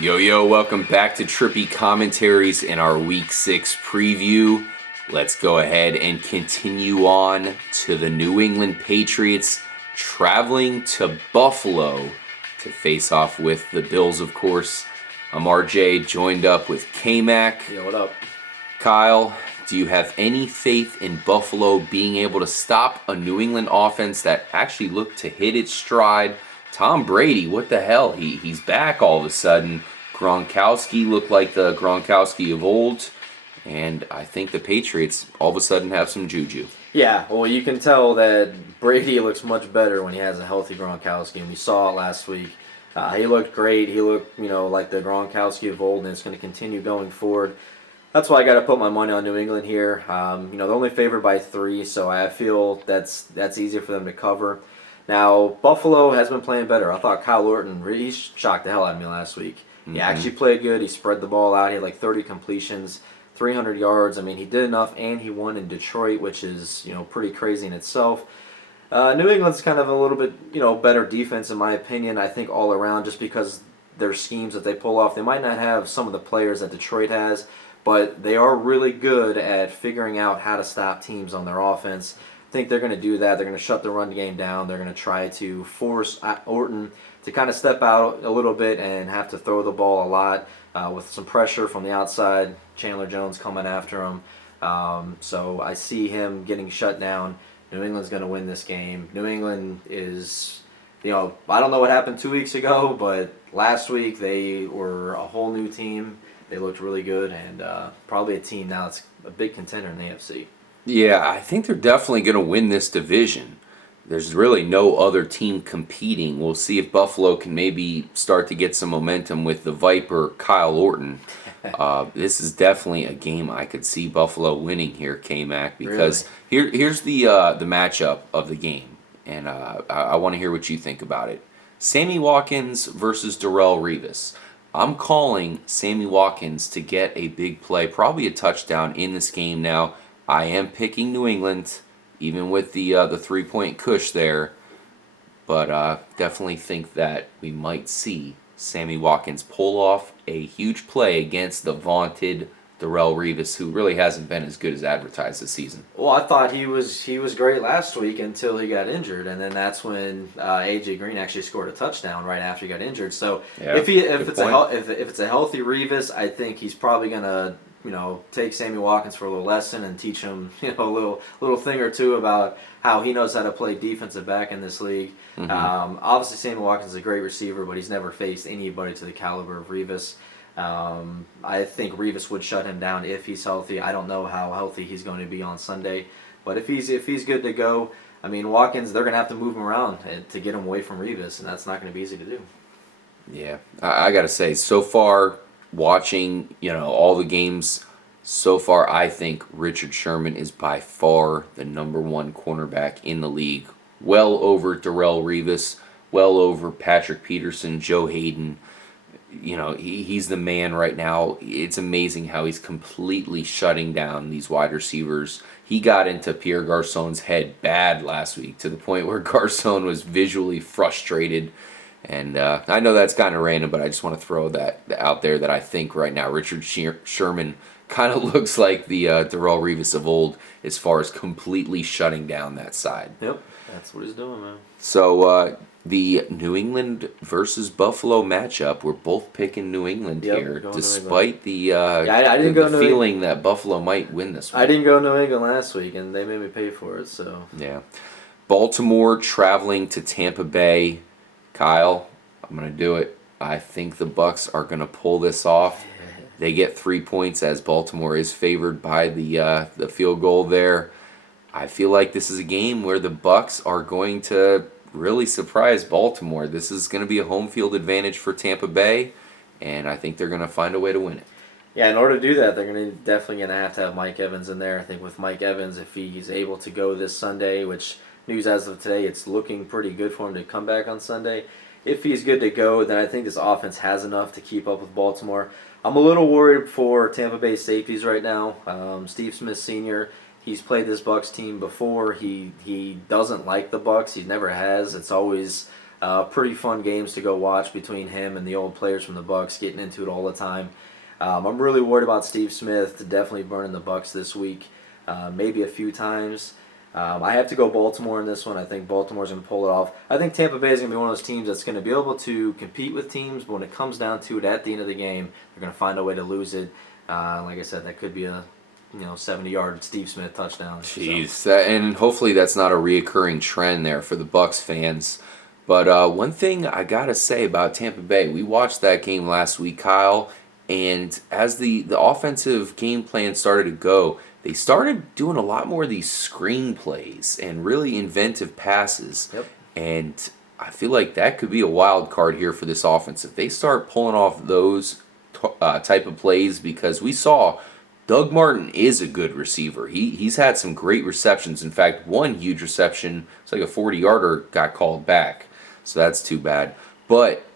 Yo, welcome back to Trippy Commentaries in our Week 6 preview. Let's go ahead and continue on to the New England Patriots traveling to Buffalo to face off with the Bills, of course. I'm RJ, joined up with K-Mac. Yo, what up? Kyle, do you have any faith in Buffalo being able to stop a New England offense that actually looked to hit its stride? Tom Brady, what the hell? He's back all of a sudden. Gronkowski looked like the Gronkowski of old. And I think the Patriots all of a sudden have some juju. Yeah, well, you can tell that Brady looks much better when he has a healthy Gronkowski, and we saw it last week. He looked great. He looked, like the Gronkowski of old, and it's going to continue going forward. That's why I got to put my money on New England here. They're only favored by 3, so I feel that's easier for them to cover. Now, Buffalo has been playing better. I thought Kyle Orton, he shocked the hell out of me last week. Mm-hmm. He actually played good. He spread the ball out. He had like 30 completions, 300 yards. I mean, he did enough, and he won in Detroit, which is, pretty crazy in itself. New England's kind of a little bit, better defense in my opinion, I think all around, just because their schemes that they pull off. They might not have some of the players that Detroit has, but they are really good at figuring out how to stop teams on their offense. I think they're going to do that. They're going to shut the run game down. They're going to try to force Orton to kind of step out a little bit and have to throw the ball a lot with some pressure from the outside. Chandler Jones coming after him. So I see him getting shut down. New England's going to win this game. New England is, I don't know what happened 2 weeks ago, but last week they were a whole new team. They looked really good, and probably a team now that's a big contender in the AFC. Yeah, I think they're definitely going to win this division. There's really no other team competing. We'll see if Buffalo can maybe start to get some momentum with the Viper, Kyle Orton. This is definitely a game I could see Buffalo winning here, K-Mac, because here's the matchup of the game, and I want to hear what you think about it. Sammy Watkins versus Darrelle Revis. I'm calling Sammy Watkins to get a big play, probably a touchdown in this game now. I am picking New England, even with the 3-point cush there, but definitely think that we might see Sammy Watkins pull off a huge play against the vaunted Darrelle Revis, who really hasn't been as good as advertised this season. Well, I thought he was great last week until he got injured, and then that's when AJ Green actually scored a touchdown right after he got injured. So Yeah, if it's a healthy Revis, I think he's probably gonna take Sammy Watkins for a little lesson and teach him a little thing or two about how he knows how to play defensive back in this league. Mm-hmm. Obviously, Sammy Watkins is a great receiver, but he's never faced anybody to the caliber of Revis. I think Revis would shut him down if he's healthy. I don't know how healthy he's going to be on Sunday, but if he's good to go, I mean, Watkins, they're going to have to move him around to get him away from Revis, and that's not going to be easy to do. Yeah, I got to say, so far, watching all the games, so far I think Richard Sherman is by far the number 1 cornerback in the league. Well over Darrelle Revis, well over Patrick Peterson, Joe Hayden. He's the man right now. It's amazing how he's completely shutting down these wide receivers. He got into Pierre Garçon's head bad last week to the point where Garçon was visually frustrated. And I know that's kind of random, but I just want to throw that out there that I think right now Richard Sherman kind of looks like the Darrelle Revis of old as far as completely shutting down that side. Yep, that's what he's doing, man. So the New England versus Buffalo matchup, we're both picking New England here, despite the feeling that Buffalo might win this one. I didn't go New England last week, and they made me pay for it. So yeah, Baltimore traveling to Tampa Bay. Kyle, I'm going to do it. I think the Bucs are going to pull this off. They get 3 points as Baltimore is favored by the field goal there. I feel like this is a game where the Bucs are going to really surprise Baltimore. This is going to be a home field advantage for Tampa Bay, and I think they're going to find a way to win it. Yeah, in order to do that, they're definitely going to have Mike Evans in there. I think with Mike Evans, if he's able to go this Sunday, which news as of today, it's looking pretty good for him to come back on Sunday. If he's good to go, then I think this offense has enough to keep up with Baltimore. I'm a little worried for Tampa Bay safeties right now. Steve Smith Sr., he's played this Bucs team before. He doesn't like the Bucs. He never has. It's always Pretty fun games to go watch between him and the old players from the Bucs, getting into it all the time. I'm really worried about Steve Smith, definitely burning the Bucs this week, maybe a few times. I have to go Baltimore in this one. I think Baltimore's going to pull it off. I think Tampa Bay is going to be one of those teams that's going to be able to compete with teams, but when it comes down to it at the end of the game, they're going to find a way to lose it. Like I said, that could be a 70-yard Steve Smith touchdown. Jeez, and hopefully that's not a reoccurring trend there for the Bucs fans. But one thing I gotta say about Tampa Bay, we watched that game last week, Kyle, and as the offensive game plan started to go, they started doing a lot more of these screen plays and really inventive passes. Yep. And I feel like that could be a wild card here for this offense if they start pulling off those type of plays, because we saw Doug Martin is a good receiver. He's had some great receptions. In fact, one huge reception, it's like a 40-yarder, got called back. So that's too bad. But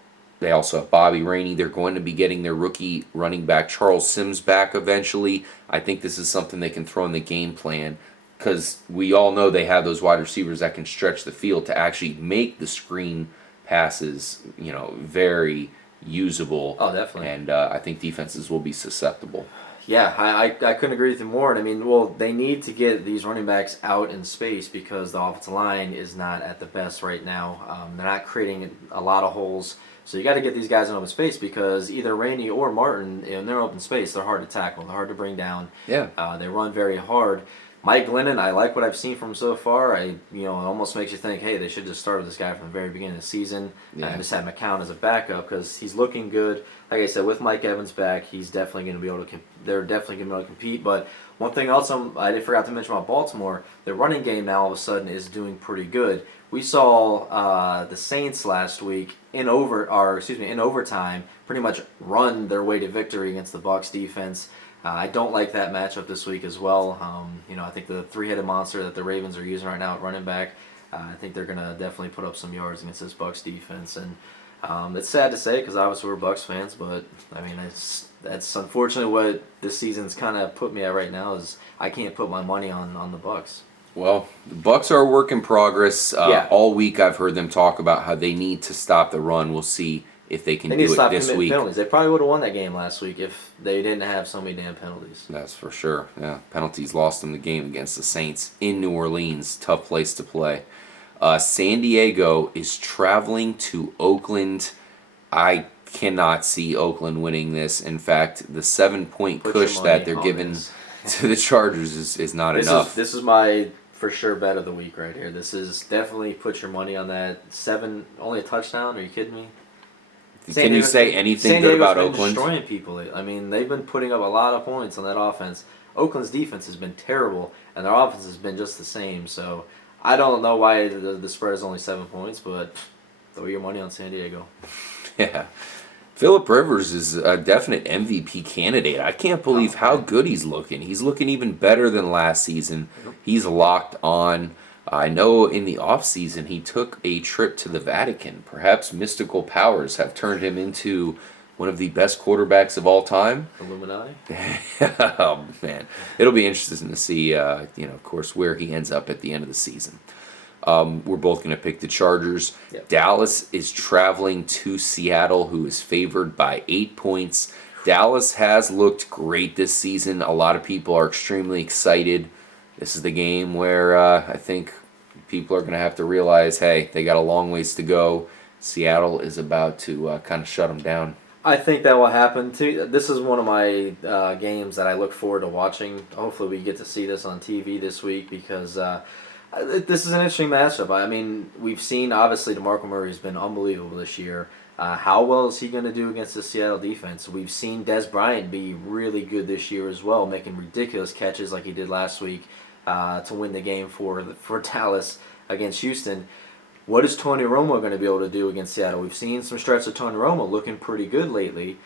they also have Bobby Rainey. They're going to be getting their rookie running back Charles Sims back eventually. I think this is something they can throw in the game plan, because we all know they have those wide receivers that can stretch the field to actually make the screen passes, very usable. Oh, definitely. And I think defenses will be susceptible. Yeah, I couldn't agree with you more. And I mean, well, they need to get these running backs out in space because the offensive line is not at the best right now. They're not creating a lot of holes. So you got to get these guys in open space, because either Rainey or Martin, in their open space, they're hard to tackle. They're hard to bring down. Yeah. They run very hard. Mike Glennon, I like what I've seen from him so far. It almost makes you think, hey, they should just start with this guy from the very beginning of the season. Yeah. And just have McCown as a backup, because he's looking good. Like I said, with Mike Evans back, he's definitely going to be able to. They're definitely going to be able to compete. But one thing else I forgot to mention about Baltimore, their running game now all of a sudden is doing pretty good. We saw the Saints last week in overtime, pretty much run their way to victory against the Bucs defense. I don't like that matchup this week as well. I think the three-headed monster that the Ravens are using right now at running back, I think they're going to definitely put up some yards against this Bucs defense. And it's sad to say, because obviously we're Bucs fans, but I mean that's unfortunately what this season's kind of put me at right now, is I can't put my money on the Bucs. Well, the Bucs are a work in progress. Yeah. All week I've heard them talk about how they need to stop the run. We'll see if they can They need do to it stop this committing week. penalties. They probably would have won that game last week if they didn't have so many damn penalties. That's for sure. Yeah, penalties lost them the game against the Saints in New Orleans. Tough place to play. San Diego is traveling to Oakland. I cannot see Oakland winning this. In fact, the 7-point push that they're giving to the Chargers is not enough. This is my for sure bet of the week right here. This is definitely put your money on that. 7, only a touchdown? Are you kidding me? Can you say anything good about Oakland? Destroying people. I mean, they've been putting up a lot of points on that offense. Oakland's defense has been terrible, and their offense has been just the same. So I don't know why the spread is only 7 points, but throw your money on San Diego. Yeah. Phillip Rivers is a definite MVP candidate. I can't believe how good he's looking. He's looking even better than last season. He's locked on. I know in the offseason he took a trip to the Vatican. Perhaps mystical powers have turned him into one of the best quarterbacks of all time. Illuminati? Oh, man. It'll be interesting to see, of course, where he ends up at the end of the season. We're both going to pick the Chargers. Yep. Dallas is traveling to Seattle, who is favored by 8 points. Dallas has looked great this season. A lot of people are extremely excited. This is the game where I think people are going to have to realize, hey, they got a long ways to go. Seattle is about to kind of shut them down. I think that will happen too. This is one of my games that I look forward to watching. Hopefully we get to see this on TV this week, because this is an interesting matchup. I mean, we've seen, obviously, DeMarco Murray has been unbelievable this year. How well is he going to do against the Seattle defense? We've seen Des Bryant be really good this year as well, making ridiculous catches like he did last week to win the game for Dallas against Houston. What is Tony Romo going to be able to do against Seattle? We've seen some stretches of Tony Romo looking pretty good lately.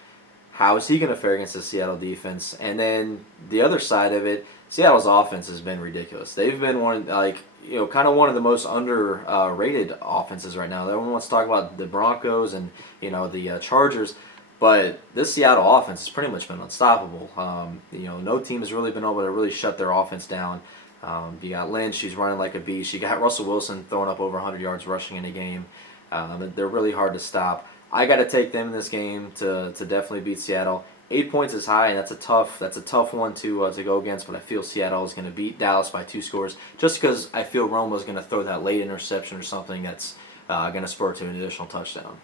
How is he going to fare against the Seattle defense? And then the other side of it, Seattle's offense has been ridiculous. They've been kind of one of the most underrated offenses right now. Everyone wants to talk about the Broncos and the Chargers, but this Seattle offense has pretty much been unstoppable. No team has really been able to really shut their offense down. You got Lynch, who's running like a beast. You got Russell Wilson throwing up over 100 yards rushing in a game. They're really hard to stop. I got to take them in this game to definitely beat Seattle. 8 points is high, and that's a tough one to go against. But I feel Seattle is going to beat Dallas by 2 scores, just because I feel Romo's going to throw that late interception or something that's going to spur to an additional touchdown.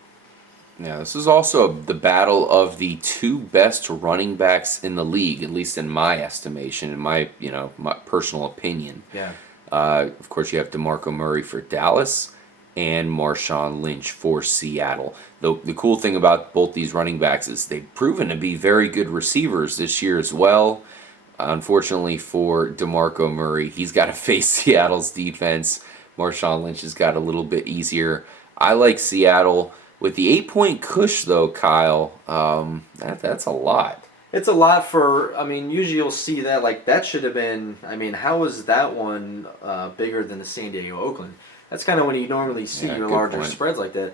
Yeah, this is also the battle of the 2 best running backs in the league, at least in my estimation, in my my personal opinion. Yeah. Of course, you have DeMarco Murray for Dallas and Marshawn Lynch for Seattle. The cool thing about both these running backs is they've proven to be very good receivers this year as well. Unfortunately for DeMarco Murray, he's got to face Seattle's defense. Marshawn Lynch has got a little bit easier. I like Seattle. With the 8-point cush, though, Kyle, that's a lot. It's a lot for, usually you'll see that, that should have been, how is that one bigger than the San Diego-Oakland? That's kind of when you normally see your larger spreads like that.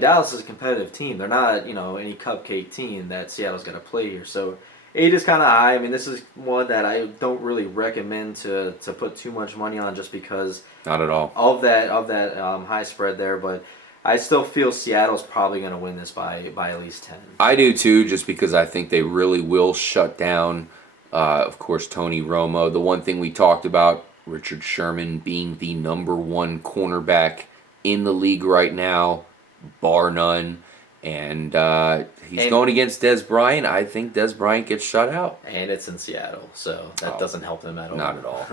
Dallas is a competitive team. They're not, any cupcake team that Seattle's got to play here. So 8 is kind of high. This is one that I don't really recommend to put too much money on just because. Not at all. Of that high spread there, but I still feel Seattle's probably going to win this by at least 10. I do too, just because I think they really will shut down, of course, Tony Romo. The one thing we talked about, Richard Sherman being the number 1 cornerback in the league right now, bar none. And he's going against Dez Bryant. I think Dez Bryant gets shut out. And it's in Seattle, so that doesn't help them at all. Not at all.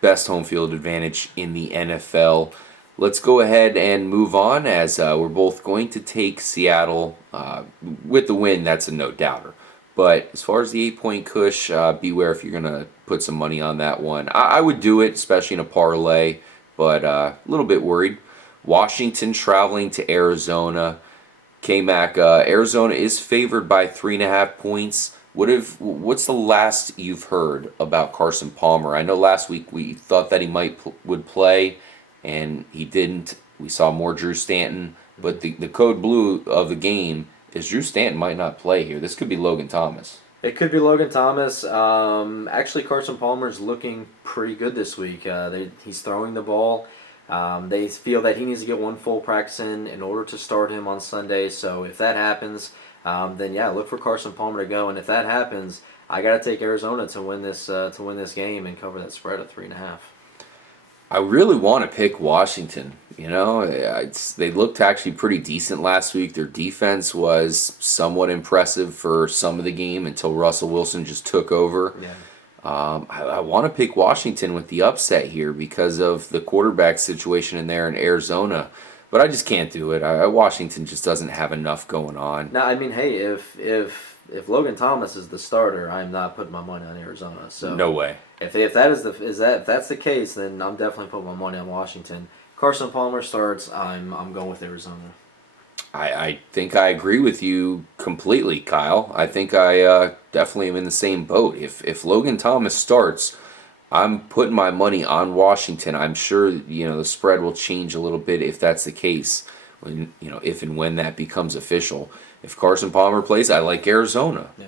Best home field advantage in the NFL. Let's go ahead and move on, as we're both going to take Seattle with the win. That's a no-doubter. But as far as the 8-point cush, beware if you're going to put some money on that one. I would do it, especially in a parlay, but a little bit worried. Washington traveling to Arizona. K-Mac, Arizona is favored by 3.5 points. What's the last you've heard about Carson Palmer? I know last week we thought that he would play, and he didn't. We saw more Drew Stanton, but the code blue of the game is Drew Stanton might not play here. This could be Logan Thomas. It could be Logan Thomas. Actually, Carson Palmer's looking pretty good this week. He's throwing the ball. They feel that he needs to get 1 full practice in order to start him on Sunday. So if that happens, then yeah, look for Carson Palmer to go. And if that happens, I got to take Arizona to win this game and cover that spread of 3.5. I really want to pick Washington. They looked actually pretty decent last week. Their defense was somewhat impressive for some of the game until Russell Wilson just took over. Yeah. I want to pick Washington with the upset here because of the quarterback situation in Arizona, but I just can't do it. Washington just doesn't have enough going on. No, hey, if Logan Thomas is the starter, I'm not putting my money on Arizona. So no way. If that's the case, then I'm definitely putting my money on Washington. Carson Palmer starts, I'm going with Arizona. I think I agree with you completely, Kyle. I think I definitely am in the same boat. If Logan Thomas starts, I'm putting my money on Washington. I'm sure the spread will change a little bit if that's the case. If and when that becomes official. If Carson Palmer plays, I like Arizona. Yeah.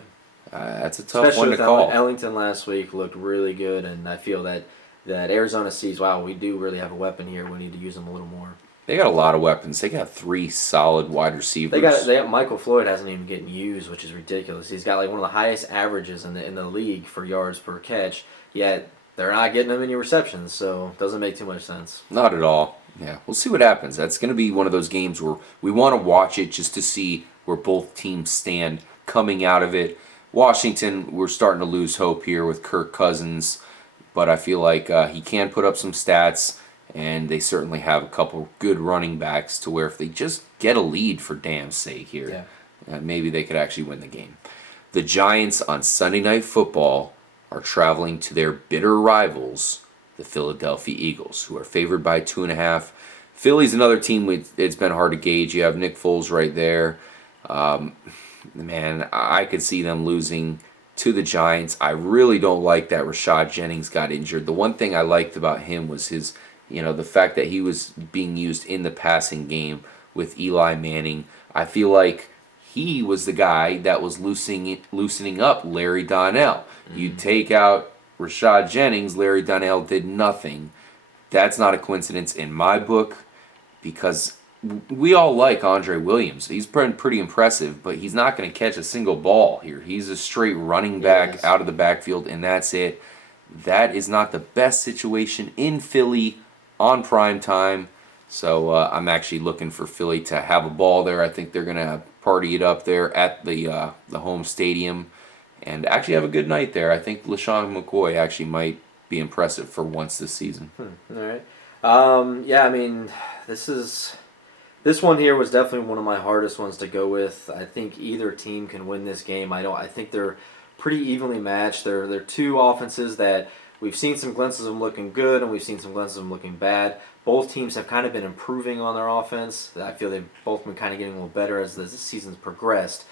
That's a tough Especially one to call. Ellington last week looked really good, and I feel that Arizona sees, wow, we do really have a weapon here. We need to use them a little more. They got a lot of weapons. They got 3 solid wide receivers. They got Michael Floyd hasn't even getting used, which is ridiculous. He's got one of the highest averages in the league for yards per catch. Yet they're not getting him any receptions, so it doesn't make too much sense. Not at all. Yeah, we'll see what happens. That's going to be one of those games where we want to watch it just to see where both teams stand coming out of it. Washington, we're starting to lose hope here with Kirk Cousins, but I feel like he can put up some stats. And they certainly have a couple good running backs to where if they just get a lead for damn sake here, maybe they could actually win the game. The Giants on Sunday Night Football are traveling to their bitter rivals, the Philadelphia Eagles, who are favored by 2.5. Philly's another team it's been hard to gauge. You have Nick Foles right there. Man, I could see them losing to the Giants. I really don't like that Rashad Jennings got injured. The one thing I liked about him was his... the fact that he was being used in the passing game with Eli Manning. I feel like he was the guy that was loosening up Larry Donnell. Mm-hmm. You take out Rashad Jennings, Larry Donnell did nothing. That's not a coincidence in my book because we all like Andre Williams. He's been pretty impressive, but he's not going to catch a single ball here. He's a straight running back Yes. out of the backfield, and that's it. That is not the best situation in Philly on prime time. So I'm actually looking for Philly to have a ball there. I think they're going to party it up there at the home stadium and actually have a good night there. I think LaShawn McCoy actually might be impressive for once this season. All right. Yeah, I mean, this one here was definitely one of my hardest ones to go with. I think either team can win this game. I think they're pretty evenly matched. They're two offenses that we've seen some glimpses of them looking good, and we've seen some glimpses of them looking bad. Both teams have kind of been improving on their offense. I feel they've both been kind of getting a little better as the season's progressed.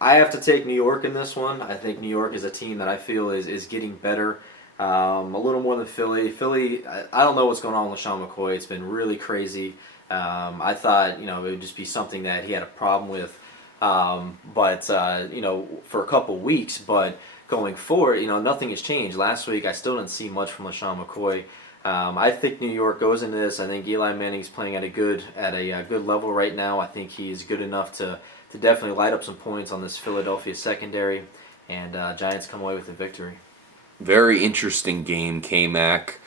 I have to take New York in this one. I think New York is a team that I feel is getting better. A little more than Philly. Philly, I don't know what's going on with LaShawn McCoy. It's been really crazy. I thought it would just be something that he had a problem with, but for a couple weeks. But going forward, nothing has changed. Last week, I still didn't see much from LaShawn McCoy. I think New York goes into this. I think Eli Manning's playing at a good level right now. I think he's good enough to definitely light up some points on this Philadelphia secondary, and Giants come away with the victory. Very interesting game, K-Mac.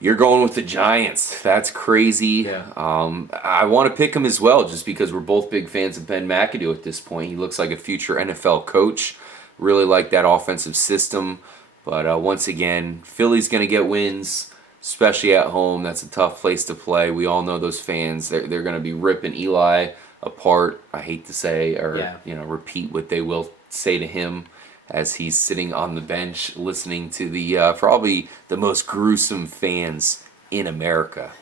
You're going with the Giants. That's crazy. Yeah. I want to pick him as well just because we're both big fans of Ben McAdoo at this point. He looks like a future NFL coach. Really like that offensive system. But once again, Philly's going to get wins, especially at home. That's a tough place to play. We all know those fans. They're going to be ripping Eli apart. I hate to say or repeat what they will say to him as he's sitting on the bench listening to the probably the most gruesome fans in America.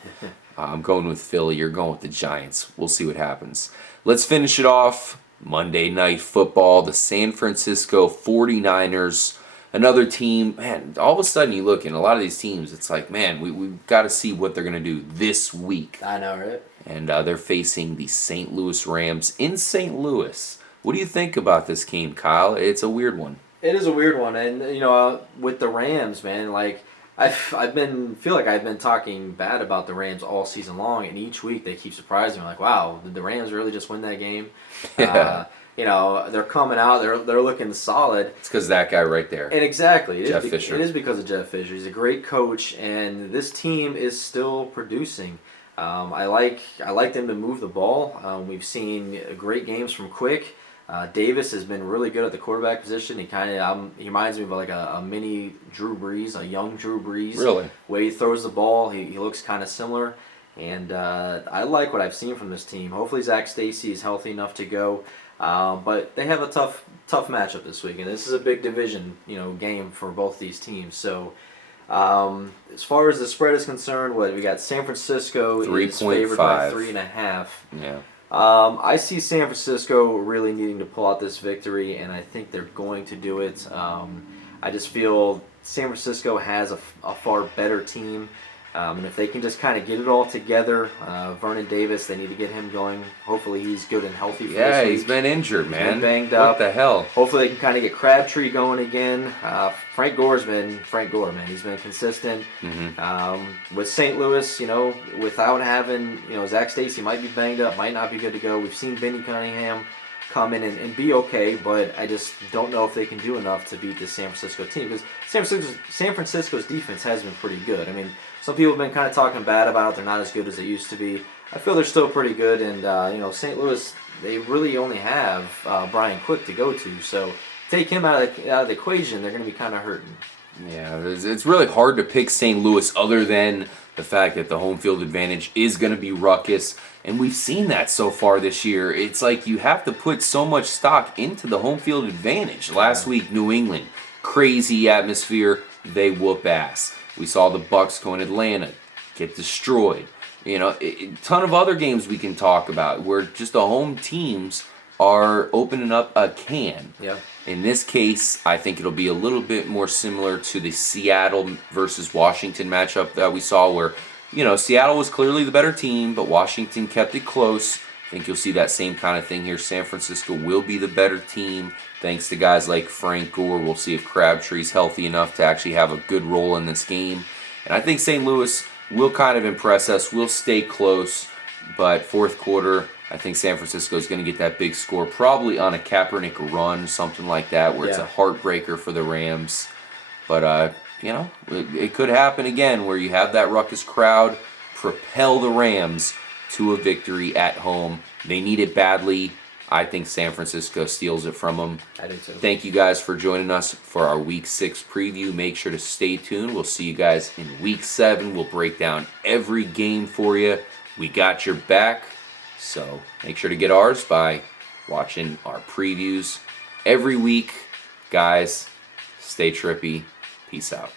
I'm going with Philly. You're going with the Giants. We'll see what happens. Let's finish it off. Monday Night Football. The San Francisco 49ers. Another team. Man, all of a sudden you look in a lot of these teams, it's like, man, we've got to see what they're going to do this week. I know, right? And they're facing the St. Louis Rams in St. Louis. What do you think about this game, Kyle? It's a weird one. It is a weird one, and with the Rams, man, like I've been talking bad about the Rams all season long, and each week they keep surprising me. Like, wow, did the Rams really just win that game? Yeah. They're coming out, they're looking solid. It's because that guy right there. And exactly, Jeff Fisher. It is because of Jeff Fisher. He's a great coach, and this team is still producing. I like them to move the ball. We've seen great games from Quick. Davis has been really good at the quarterback position. He he reminds me of like a mini Drew Brees, a young Drew Brees. Really? Way he throws the ball, he looks kind of similar. And I like what I've seen from this team. Hopefully Zach Stacy is healthy enough to go. But they have a tough matchup this week, and this is a big division game for both these teams. So as far as the spread is concerned, we got San Francisco is favored by 3.5. Yeah. I see San Francisco really needing to pull out this victory, and I think they're going to do it. I just feel San Francisco has a far better team, and if they can just kind of get it all together, Vernon Davis, they need to get him going. Hopefully he's good and healthy for this week. He's been injured, man. He's been banged up. What the hell? Hopefully they can kind of get Crabtree going again. Frank Gore's been Frank Gore, man. He's been consistent. Mm-hmm. With St. Louis, without having, Zach Stacy might be banged up, might not be good to go. We've seen Benny Cunningham come in and be okay, but I just don't know if they can do enough to beat this San Francisco team, because San Francisco's defense has been pretty good. I mean, some people have been kind of talking bad about it. They're not as good as they used to be. I feel they're still pretty good, and St. Louis, they really only have Brian Quick to go to, so take him out of the equation, they're going to be kind of hurting. Yeah, it's really hard to pick St. Louis other than the fact that the home field advantage is going to be ruckus, and we've seen that so far this year. It's like you have to put so much stock into the home field advantage. Last week, New England, crazy atmosphere, they whoop ass. We saw the Bucs go in Atlanta, get destroyed. A ton of other games we can talk about where just the home teams are opening up a can. Yeah. In this case, I think it'll be a little bit more similar to the Seattle versus Washington matchup that we saw where, Seattle was clearly the better team, but Washington kept it close. I think you'll see that same kind of thing here. San Francisco will be the better team thanks to guys like Frank Gore. We'll see if Crabtree's healthy enough to actually have a good role in this game. And I think St. Louis will kind of impress us. We'll stay close. but fourth quarter, I think San Francisco is going to get that big score, probably on a Kaepernick run, something like that, where it's a heartbreaker for the Rams. But, it could happen again where you have that ruckus crowd propel the Rams to a victory at home. They need it badly. I think San Francisco steals it from them. I do too. Thank you guys for joining us for our Week 6 preview. Make sure to stay tuned. We'll see you guys in Week 7. We'll break down every game for you. We got your back. So make sure to get ours by watching our previews every week. Guys, stay trippy. Peace out.